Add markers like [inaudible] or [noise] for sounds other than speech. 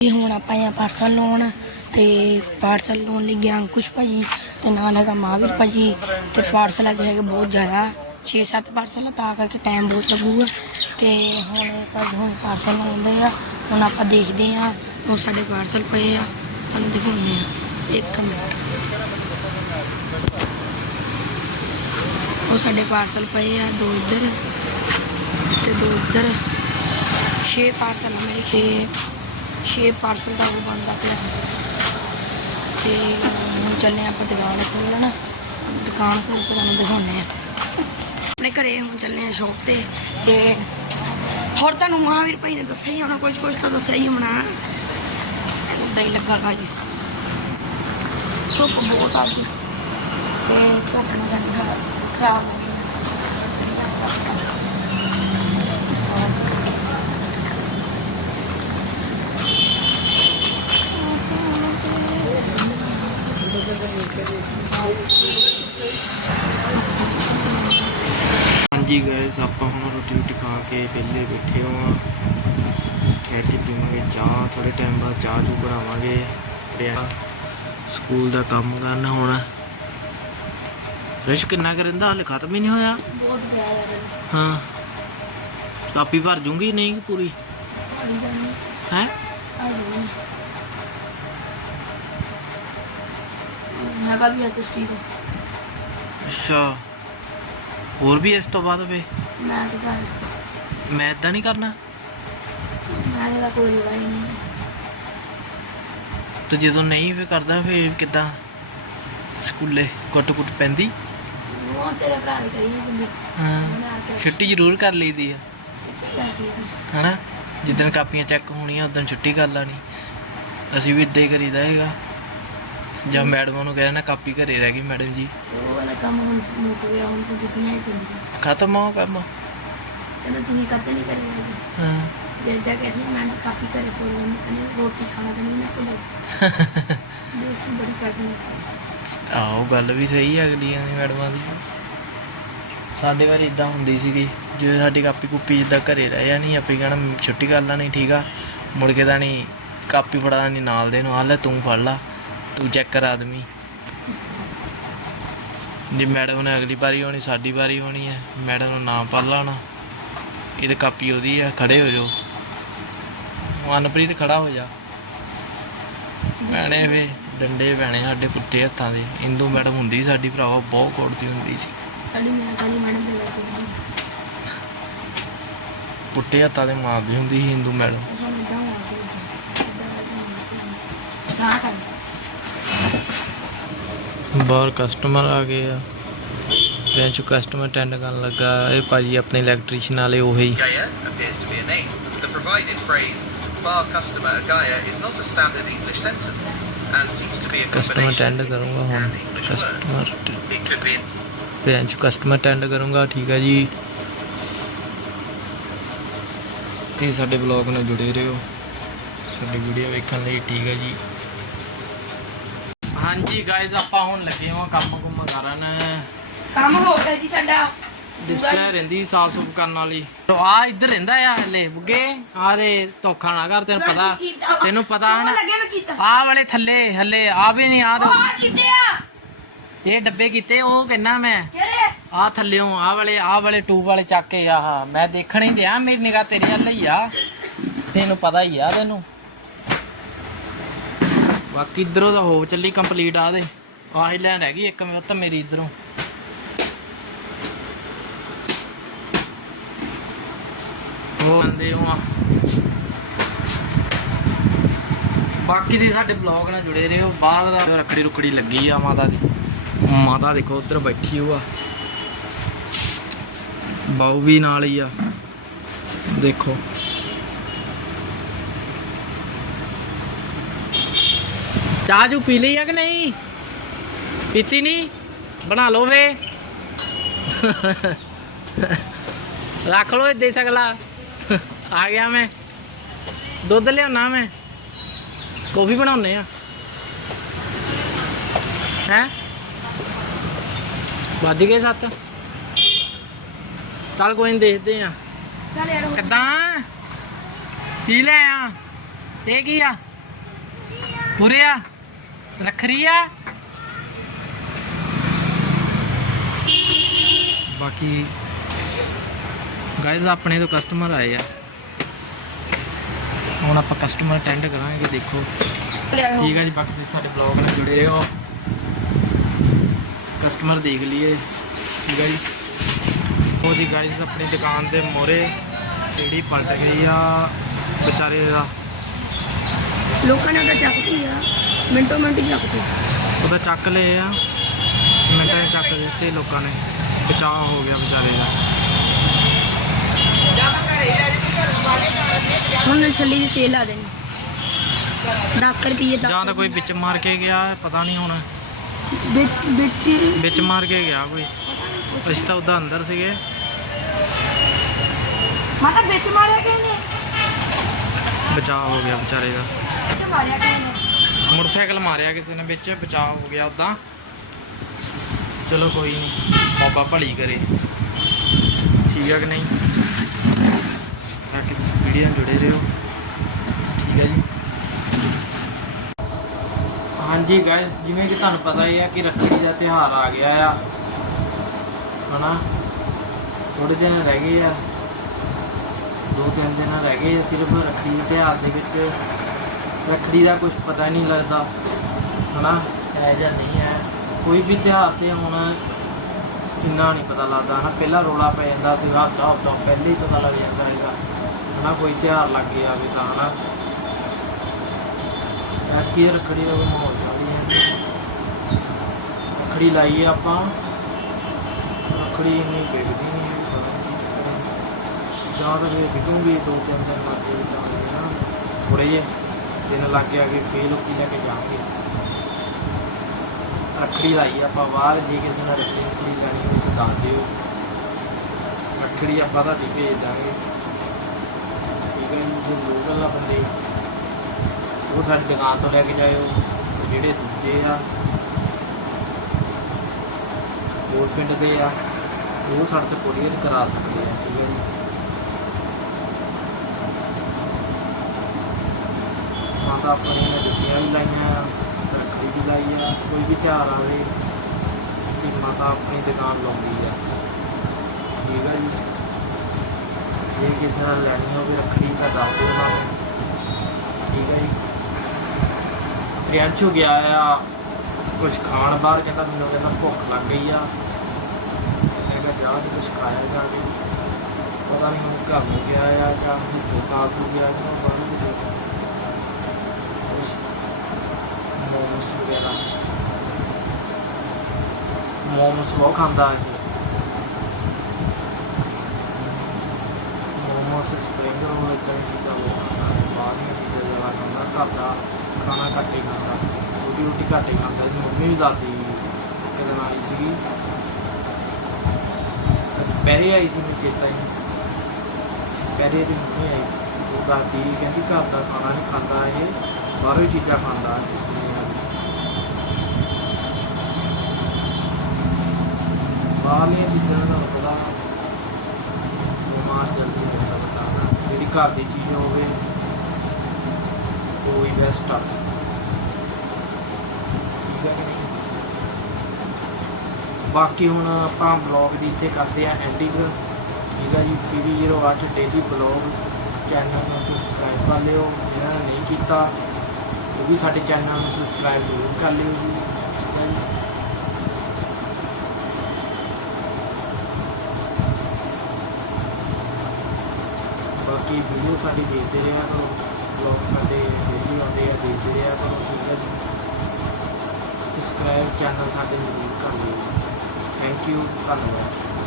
ਇਹ ਹੁਣ ਆਪਾਂ ਆ ਪਾਰਸਲ ਲਾਉਣ ਤੇ ਪਾਰਸਲ ਲਾਉਣ ਲਈ ਗਿਆ ਅੰਕੁਸ਼ ਭਾਜੀ ਤੇ ਨਾਲ ਹੈਗਾ ਮਹਾਵੀਰ ਭਾਜੀ ਤੇ ਪਾਰਸਲ ਅੱਜ ਹੈਗੇ ਬਹੁਤ ਜ਼ਿਆਦਾ। 6-7 ਪਾਰਸਲ ਆ, ਤਾਂ ਕਰਕੇ ਟਾਈਮ ਬਹੁਤ ਲੱਗੂਗਾ। ਤੇ ਹੁਣ ਭਾਜੀ ਹੁਣ ਪਾਰਸਲ ਲਾਉਂਦੇ ਆ ਹੁਣ ਆਪਾਂ ਦੇਖਦੇ ਆ ਉਹ ਸਾਡੇ ਪਾਰਸਲ ਪਏ ਆ। ਤੁਹਾਨੂੰ ਦਿਖਾਉਂਦੇ ਆ। ਇੱਕ ਮਿੰਟ। ਉਹ ਸਾਡੇ ਪਾਰਸਲ ਪਏ ਆ ਦੋ ਇੱਧਰ ਤੇ ਦੋ ਇੱਧਰ। 6 ਪਾਰਸਲ ਆ ਮੇਰੇ ਕੇ 6 ਪਾਰਸਲ ਦਾ ਉਹ ਬਣਦਾ ਪਿਆ ਤੇ ਹੁਣ ਚੱਲੇ ਆਪਾਂ ਦੁਕਾਨ ਤੇ ਮਿਲਣ ਦੁਕਾਨ ਕੋਲ ਤੁਹਾਨੂੰ ਦਿਖਾਉਂਦੇ ਆ ਆਪਣੇ ਘਰੇ ਹੁਣ ਚੱਲੇ ਆ ਸ਼ੌਪ ਤੇ ਤੇ ਹੋਰ ਤੁਹਾਨੂੰ ਮਹਾਵੀਰ ਭਾਈ ਨੇ ਦੱਸਿਆ ਹੀ ਹੋਣਾ ਕੁਝ ਕੁਝ ਤਾਂ ਦੱਸਿਆ ਹੀ ਹੋਣਾ ਉਦਾਂ ਹੀ ਲੱਗਾ ਜੀ ਧੁੱਪ ਬਹੁਤ ਆ ਜੀ ਤੇ ਧੁੱਪ ਨਾਲ ਗੰਦਾ ਖਰਾਬ ਹਾਂਜੀ ਗਾਇਸ ਆਪਾਂ ਹੁਣ ਰੋਟੀ ਰੋਟੀ ਖਾ ਕੇ ਵਿਹਲੇ ਬੈਠੇ ਹਾਂ। ਠਹਿਰ ਕੇ ਪੀਵਾਂਗੇ? ਚਾਹ ਥੋੜੇ ਟਾਈਮ ਬਾਅਦ ਚਾਹ ਚੂ ਬਣਾਵਾਂਗੇ। ਪ੍ਰਿਆ ਸਕੂਲ ਦਾ ਕੰਮ ਕਰਨਾ ਹੁਣ। ਰਿਸ਼ ਕਿੰਨਾ ਕਰਿੰਦਾ ਹਾਲੇ ਖਤਮ ਹੀ ਨਹੀਂ ਹੋਇਆ। ਬਹੁਤ ਪਿਆ ਹਾਂ ਕਾਪੀ ਭਰ ਜੂੰਗੀ ਨਹੀਂ ਪੂਰੀ? ਹੈ ਹੈਗਾ ਵੀ ਐਸਐਸਟੀ ਦਾ ਅੱਛਾ। ਹੋਰ ਵੀ ਇਸ ਤੋਂ ਬਾਅਦ ਵੇ? ਮੈਂ ਤਾਂ ਕਰ ਮੈਂ ਇਦਾਂ ਨਹੀਂ ਕਰਨਾ? ਮੈਂ ਤਾਂ ਕੋਈ ਲੜਾਈ ਨਹੀਂ ਤੇ ਜਦੋਂ ਨਹੀਂ ਫੇ ਕਰਦਾ ਫੇ ਕਿਦਾਂ? ਸਕੂਲੇ ਕੁੱਟ ਕੁੱਟ ਪੈਂਦੀ? ਉਹ ਤੇਰੇ ਭਰਾ ਨੇ ਕਹੀ ਬੰਦੀ। ਹਾਂ। ਬਣਾ ਕੇ ਛੁੱਟੀ ਜ਼ਰੂਰ ਕਰ ਲਈਦੀ ਆ। ਕਰਦੀ ਹੈ ਹਨਾ? ਜਿੱਦਣ ਕਾਪੀਆਂ ਚੈੱਕ ਹੋਣੀਆਂ ਉਦੋਂ ਛੁੱਟੀ ਕਰ ਲੈਣੀ। ਅਸੀਂ ਵੀ ਇਦਾਂ ਹੀ ਕਰੀਦਾ ਹੈਗਾ। ਜਾਂ ਮੈਡਮ ਨੂੰ ਕਹਿਣਾ ਕਾਪੀ ਘਰੇ ਰਹਿ ਗਈ ਮੈਡਮ ਜੀ। ਉਹ ਵਾਲਾ ਕੰਮ ਹੁਣ ਮੁੱਕ ਗਿਆ ਹੁਣ ਤੂੰ ਜੁੱਤੀਆਂ ਹੀ ਪੈਂਦੀਆਂ। ਖਤਮ ਹੋ ਕੰਮ? ਕਹਿੰਦਾ ਤੁਸੀਂ ਕਦੇ ਨਹੀਂ ਕਰੀ ਹਾਂ। ਜਿੱਦਾਂ ਕਹਿੰਦੀ ਮੈਂ ਤਾਂ ਕਾਪੀ ਕਰੇ ਕੋਲ ਮੈਂ ਕਹਿੰਦੀ ਰੋਟੀ ਖਾਣਾ ਤਾਂ ਨਹੀਂ ਨਾ ਕੋਲੇ [laughs] ਬੇਇੱਜ਼ਤੀ ਬੜੀ ਕਰਦੀ ਹੈ। ਆਹੋ ਗੱਲ ਵੀ ਸਹੀ ਹੈ ਅਗਲੀਆਂ ਦੀ ਮੈਡਮਾਂ ਦੀ। ਸਾਡੇ ਵਾਰੀ ਇਦਾਂ ਹੁੰਦੀ ਸੀਗੀ ਜੇ ਸਾਡੀ ਕਾਪੀ ਕੁੱਪੀ ਜਿੱਦਾਂ ਘਰੇ ਰਹਿ ਜਾਣੀ ਆਪੇ ਕਹਿਣਾ ਛੁੱਟੀ ਕਰ ਲੈਣੀ ਠੀਕ ਆ। ਮੁੜ ਕੇ ਤਾਂ ਨਹੀਂ ਕਾਪੀ ਫੜਾ ਨਹੀਂ ਨਾਲ ਦੇ ਨੂੰ ਆ ਲੈ ਤੂੰ ਫੜ ਲਾ। ਤੂੰ ਚੈੱਕ ਕਰ ਆਦਮੀ ਜੇ ਮੈਡਮ ਨੇ ਅਗਲੀ ਵਾਰੀ ਹੋਣੀ ਸਾਡੀ ਵਾਰੀ ਹੋਣੀ ਹੈ ਮੈਡਮ ਨੂੰ ਨਾਮ ਪੜ ਲਾਣਾ। ਇਹ ਤੇ ਕਾਪੀ ਉਹਦੀ ਆ ਖੜੇ ਹੋ ਜਾਓ। ਮਨਪ੍ਰੀਤ ਖੜਾ ਹੋ ਜਾ। ਭੈਣੇ ਵੇ ਡੰਡੇ ਭੈਣੇ ਸਾਡੇ ਪੁੱਠੇ ਹੱਥਾਂ ਦੇ। ਇੰਦੂ ਮੈਡਮ ਹੁੰਦੀ ਸਾਡੀ ਭਰਾਵਾ ਬਹੁਤ ਕੋੜਦੀ ਹੁੰਦੀ ਸੀ। ਸਾਡੀ ਮੈਂ ਕਾਲੀ ਮੈਡਮ ਦੇ ਲੱਗ ਗਈ ਪੁੱਠੇ ਹੱਥਾਂ ਦੇ ਮਾਰਦੀ ਹੁੰਦੀ ਸੀ ਇੰਦੂ ਮੈਡਮ ਉਹ ਸਾਨੂੰ ਇਦਾਂ ਮਾਰਦੀ ਇਦਾਂ ਨਾ ਕਰ। ਬਾਹਰ ਕਸਟਮਰ ਆ ਗਏ ਆ ਬੈਂਚ ਕਸਟਮਰ ਅਟੈਂਡ ਕਰਨ ਲੱਗਾ ਇਹ ਭਾਜੀ ਆਪਣੇ ਇਲੈਕਟ੍ਰੀਸ਼ੀਅਨ ਵਾਲੇ ਉਹੀ Gaia appears to be a name. The provided phrase bar customer Gaia is not a standard English sentence and seems to be a customer combination of ਕਰੂੰਗਾ Hindi ਹੁਣ and English words. Customer It could be in branch customer attend ਕਰੂੰਗਾ ਠੀਕ ਹੈ ਜੀ ਤੇ ਸਾਡੇ blog ਨਾਲ ਜੁੜੇ ਰਹੋ ਸਾਡੀ ਵੀਡੀਓ ਵੇਖਣ ਲਈ ਠੀਕ ਹੈ ਜੀ ਹਾਂਜੀ ਗਾਇਜ਼ ਆਪਾਂ ਹੁਣ ਲੱਗੇ ਹਾਂ ਕੰਮ ਕੁਮ ਕਰਨ। ਕੰਮ ਹੋ ਗਿਆ ਜੀ ਸਾਡਾ। ਡਿਸਪਲੇ ਰਹਿੰਦੀ ਸਾਫ਼ ਸੁਫ ਕਰਨ ਵਾਲੀ। ਆ ਇੱਧਰ ਰਹਿੰਦਾ ਆ ਹਲੇ ਬੁੱਗੇ। ਆ ਦੇ ਧੋਖਾ ਨਾ ਕਰ ਤੈਨੂੰ ਪਤਾ। ਤੈਨੂੰ ਪਤਾ ਹੈ ਨਾ ਲੱਗੇ ਮੈਂ ਕੀਤਾ? ਆ ਵਾਲੇ ਥੱਲੇ ਹੱਲੇ ਆ ਵੀ ਨਹੀਂ ਆ ਇਹ ਡੱਬੇ ਕੀਤੇ ਉਹ ਕਹਿੰਨਾ ਮੈਂ। ਆ ਥੱਲਿਓਂ ਆ ਵਾਲੇ ਆ ਵਾਲੇ ਟੂਬ ਵਾਲੇ ਚੱਕ ਕੇ ਆਹ ਮੈਂ ਦੇਖਣ ਹੀ ਦਿਆ ਮੇਰੀ ਨਿਗਾਹ ਤੇਰੇ ਵੱਲ ਹੀ ਆ। ਤੈਨੂੰ ਪਤਾ ਹੀ ਆ ਤੈਨੂੰ। ਬਾਕੀ ਇਧਰੋਂ ਤਾਂ ਹੋ ਚੱਲੀ ਕੰਪਲੀਟ ਆ ਦੇ ਆਹੀ ਲੈਣ ਰਹਿ ਗਈ ਇੱਕ ਮਿੰਟ ਤਾਂ ਮੇਰੀ ਇਧਰੋਂ। ਉਹ ਬੰਦੇ ਉਹ ਬਾਕੀ ਦੇ ਸਾਡੇ ਬਲੌਗ ਨਾਲ ਜੁੜੇ ਰਹੋ। ਬਾਹਰ ਦਾ ਰੱਖੜੀ ਰੁਕੜੀ ਲੱਗੀ ਆ ਮਾਤਾ ਦੀ। ਮਾਤਾ ਦੇਖੋ ਉਧਰ ਬੈਠੀ ਹੋਆ ਬਾਉ ਵੀ ਨਾਲ ਹੀ ਆ। ਦੇਖੋ। ਚਾਹ ਜੂ ਪੀ ਲਈ ਆ ਕਿ ਨਹੀਂ? ਪੀਤੀ ਨਹੀਂ? ਬਣਾ ਲਓ ਵੇ ਰੱਖ ਲਓ ਇੱਦੇ ਸਗਲਾ। ਆ ਗਿਆ ਮੈਂ। ਦੁੱਧ ਲਿਆਉਣਾ ਮੈਂ। ਕੌਫੀ ਬਣਾਉਨੇ ਆ। ਹੈ? ਵੱਜ ਗਏ ਸੱਤ। ਚੱਲ ਕੋਈ ਨਹੀਂ ਦੇਖਦੇ ਆ। ਚੱਲ ਯਾਰ ਕਿੱਦਾਂ? ਕੀ ਲੈ ਆ? ਇਹ ਕੀ ਆ? ਤੁਰਿਆ ਰੱਖਰੀ ਆ ਬਾਕੀ ਗਾਇਜ਼ ਆਪਣੇ ਤੋਂ ਕਸਟਮਰ ਆਏ ਆ। ਹੁਣ ਆਪਾਂ ਕਸਟਮਰ ਅਟੈਂਡ ਕਰਾਂਗੇ ਦੇਖੋ। ਠੀਕ ਹੈ ਜੀ ਬਾਕੀ ਸਾਡੇ ਬਲੌਗ ਨਾਲ ਜੁੜੇ ਰਹੋ। ਕਸਟਮਰ ਦੇਖ ਲਈਏ। ਠੀਕ ਹੈ ਜੀ। ਉਹ ਜੀ ਗਾਇਜ਼ ਆਪਣੀ ਦੁਕਾਨ ਦੇ ਮੋਰੇ ਜਿਹੜੀ ਪਲਟ ਗਈ ਆ ਵਿਚਾਰੇ ਦਾ। ਲੋਕਾਂ ਨੇ ਉਹਦਾ ਚੱਕਤੀ ਆ ਮਿੰਟੋ ਮਿੰਟ ਹੀ ਚੱਕਤੀ ਉਹਦਾ ਚੱਕ ਲਏ ਆ। ਮਿੰਟਾਂ 'ਚ ਚੱਕ ਦਿੱਤੇ ਲੋਕਾਂ ਨੇ। ਬਚਾਅ ਹੋ ਗਿਆ ਵਿਚਾਰੇ ਦਾ। ਹੁਣ ਛੱਲੀ ਦੀ ਸੇਲ ਆ ਦੇਣੀ। 10 ਰੁਪਏ ਤੱਕ। ਜਾਂ ਤਾਂ ਕੋਈ ਵਿੱਚ ਮਾਰ ਕੇ ਗਿਆ ਪਤਾ ਨਹੀਂ ਹੁਣ। ਵਿੱਚ ਵਿੱਚ ਵਿੱਚ ਮਾਰ ਕੇ ਗਿਆ ਕੋਈ। ਅਸੀਂ ਤਾਂ ਉਹਦਾ ਅੰਦਰ ਸੀਗੇ। ਮਾਤਾ ਵਿੱਚ ਮਾਰਿਆ ਕਿਸ ਨੇ ਬਚਾਅ ਹੋ ਗਿਆ ਵਿਚਾਰੇ ਦਾ। ਵਿੱਚ ਮਾਰਿਆ ਕਿਸ ਨੇ ਮੋਟਰਸਾਈਕਲ ਮਾਰਿਆ ਕਿਸੇ ਨੇ ਵਿੱਚ, ਬਚਾਅ ਹੋ ਗਿਆ ਉਦਾਂ ਚਲੋ ਕੋਈ ਨਹੀਂ ਬਾਬਾ ਭਲੀ ਕਰੇ। ਠੀਕ ਹੈ ਕਿ ਨਹੀਂ? ਬਾਕੀ ਤੁਸੀਂ ਵੀਡੀਓ ਨਾਲ ਜੁੜੇ ਰਹੋ। ਠੀਕ ਹੈ ਜੀ। ਹਾਂਜੀ ਗਾਇਸ ਜਿਵੇਂ ਕਿ ਤੁਹਾਨੂੰ ਪਤਾ ਹੀ ਹੈ ਕਿ ਰੱਖੜੀ ਦਾ ਤਿਉਹਾਰ ਆ ਗਿਆ ਆ। ਹਨਾ? ਥੋੜੇ ਦਿਨ ਰਹਿ ਗਏ ਆ। ਦੋ ਤਿੰਨ ਦਿਨ ਰਹਿ ਗਏ ਆ ਸਿਰਫ ਰੱਖੜੀ ਦੇ ਤਿਉਹਾਰ ਦੇ ਵਿੱਚ। ਰੱਖੜੀ ਦਾ ਕੁਝ ਪਤਾ ਨਹੀਂ ਲੱਗਦਾ ਹਨਾ? ਹੈ ਜਾਂ ਨਹੀਂ ਹੈ? ਕੋਈ ਵੀ ਤਿਉਹਾਰ ਤੇ ਹੁਣ ਕਿੰਨਾ ਨਹੀਂ ਪਤਾ ਲੱਗਦਾ ਹਨਾ? ਪਹਿਲਾਂ ਰੋਲਾ ਪੈ ਜਾਂਦਾ ਸੀਗਾ ਹਫਤਾ ਹਫਤਾ ਪਹਿਲੇ ਹੀ ਪਤਾ ਲੱਗ ਜਾਂਦਾ ਹੈਗਾ ਹਨਾ? ਕੋਈ ਤਿਉਹਾਰ ਲੱਗ ਗਿਆ ਵੀ ਤਾਂ ਹਨਾ? ਐਤਕੀ ਰੱਖੜੀ ਦਾ ਕੋਈ ਮਾਹੌਲ ਚੱਲ ਰਿਹਾ ਰੱਖੜੀ ਲਾਈ ਆ ਆਪਾਂ। ਰੱਖੜੀ ਇੰਨੀ ਵਿਕਦੀ ਨਹੀਂ ਹੈ ਨਹੀਂ ਕੀ ਹੈ। ਜਾਂ ਤਾਂ ਫਿਰ ਵਿਕੂਗੀ ਦੋ ਤਿੰਨ ਦਿਨ ਲੱਗ ਜਾਏ ਤਾਂ ਥੋੜੇ ਜਿਹੇ। ਦਿਨ ਲੱਗ ਗਿਆ ਕਿ ਫੇਰ ਲੋਕੀ ਲੈ ਕੇ ਜਾਣਗੇ। ਰੱਖੜੀ ਲਾਈ ਆਪਾਂ ਬਾਹਰ ਜੇ ਕਿਸੇ ਨੇ ਰੱਖੜੀ ਰੱਖੜੀ ਲੈਣੀ ਹੋਵੇ ਤਾਂ ਦੱਸ ਦਿਓ। ਰੱਖੜੀ ਆਪਾਂ ਤੁਹਾਡੀ ਭੇਜ ਦਾਂਗੇ। ਠੀਕ ਹੈ ਜੀ, ਜੋ ਲੋਕਲ ਆ ਬੰਦੇ, ਉਹ ਸਾਡੀ ਦੁਕਾਨ ਤੋਂ ਲੈ ਕੇ ਜਾਇਓ, ਜਿਹੜੇ ਦੂਜੇ ਆ, ਹੋਰ ਪਿੰਡ ਦੇ ਆ, ਉਹ ਸਾਡੇ ਤੋਂ ਕੋਰੀਅਰ ਕਰਾ ਸਕਦੇ ਆ, ਠੀਕ ਹੈ ਜੀ। ਮਾਤਾ ਆਪਣੀ ਨੇ ਜੁੱਤੀਆਂ ਵੀ ਲਾਈਆਂ ਆ ਰੱਖੜੀ ਵੀ ਲਾਈ ਆ, ਕੋਈ ਵੀ ਤਿਉਹਾਰ ਆਵੇ ਤੇ ਮਾਤਾ ਆਪਣੀ ਦੁਕਾਨ ਲਾਉਂਦੀ ਆ। ਠੀਕ ਆ ਜੀ। ਜੇ ਕਿਸੇ ਨਾਲ ਲੈਣੀ ਹੋਵੇ ਰੱਖੜੀ ਤਾਂ ਦੱਸ ਦਿਓ ਉਹਨਾਂ ਠੀਕ ਆ ਜੀ। ਪ੍ਰਿਆੰਸ਼ੂ ਗਿਆ ਆ ਕੁਝ ਖਾਣ ਬਾਹਰ, ਕਹਿੰਦਾ ਮੈਨੂੰ ਕਹਿੰਦਾ ਭੁੱਖ ਲੱਗ ਗਈ ਆ। ਮੈਂ ਕਿਹਾ ਜਾ ਤੇ ਕੁਝ ਖਾਇਆ ਜਾ ਕੇ। ਪਤਾ ਨਹੀਂ ਹੁਣ ਘਰ ਨੂੰ ਗਿਆ ਆ ਜਾਂ ਹੁਣ ਕਾਲ ਨੂੰ ਗਿਆ ਜਾਂ ਬਾਹਰ ਨੂੰ ਗਿਆ ਕੁਛ ਮੋਮੋਸ ਵਗੈਰਾ ਮੋਮੋਸ ਬਹੁਤ ਖਾਂਦਾ ਹੈ ਮੋਮੋਸ ਸਪਰਿੰਗ ਰੋਲ ਇਦਾਂ ਚੀਜ਼ਾਂ ਬਹੁਤ ਖਾਂਦਾ ਹੈ ਬਾਹਰ ਦੀਆਂ ਚੀਜ਼ਾਂ ਜ਼ਿਆਦਾ ਖਾਂਦਾ ਘਰ ਦਾ ਖਾਣਾ ਘੱਟ ਹੀ ਖਾਂਦਾ ਰੋਟੀ ਰੋਟੀ ਘੱਟ ਹੀ ਖਾਂਦਾ ਇਹਦੀ ਮੰਮੀ ਵੀ ਦੱਸਦੀ ਇੱਕ ਦਿਨ ਆਈ ਸੀਗੀ ਪਹਿਰੇ ਆਈ ਸੀ ਮੈਨੂੰ ਚੇਤਾ ਹੀ ਪਹਿਰੇ ਦੀ ਮੰਮੀ ਆਈ ਸੀ ਉਹ ਦੱਸਦੀ ਕਹਿੰਦੀ ਘਰ ਦਾ ਖਾਣਾ ਨਹੀਂ ਖਾਂਦਾ ਇਹ ਬਾਹਰੋਂ ਹੀ ਚੀਜ਼ਾਂ ਖਾਂਦਾ ਹੈ ਬਾਹਰਲੀਆਂ ਚੀਜ਼ਾਂ ਦਾ ਬੜਾ ਬਿਮਾਰ ਜਲਦੀ ਹੋ ਜਾਂਦਾ ਜਿਹੜੀ ਘਰ ਦੀ ਚੀਜ਼ ਹੋਵੇ, ਉਹ ਹੀ ਬੈਸਟ ਆ। ਠੀਕ ਹੈ ਬਾਕੀ ਹੁਣ ਆਪਾਂ ਬਲੌਗ ਦੀ ਇੱਥੇ ਕਰਦੇ ਆ ਐਂਡਿੰਗ ਠੀਕ ਹੈ ਜੀ 308 ਡੇਲੀ ਬਲੌਗ ਚੈਨਲ ਨੂੰ ਸਬਸਕ੍ਰਾਈਬ ਕਰ ਲਿਓ। ਜਿਹਨਾਂ ਨੇ ਨਹੀਂ ਕੀਤਾ, ਉਹ ਵੀ ਸਾਡੇ ਚੈਨਲ ਨੂੰ ਸਬਸਕ੍ਰਾਈਬ ਜ਼ਰੂਰ ਕਰ ਲਿਓ ਜੀ ਠੀਕ ਹੈ ਜੀ ਬਾਕੀ ਵੀਡੀਓ ਸਾਡੀ ਦੇਖਦੇ ਰਿਹਾ ਕਰੋ ਬਲੌਗ ਸਾਡੇ ਡੇਲੀ ਆਉਂਦੇ ਆ, ਦੇਖਦੇ ਰਿਹਾ ਕਰੋ ਠੀਕ ਹੈ ਜੀ। ਸਬਸਕ੍ਰਾਈਬ ਚੈਨਲ ਸਾਡੇ ਜ਼ਰੂਰ ਕਰ ਲਿਓ। ਥੈਂਕ ਯੂ ਧੰਨਵਾਦ।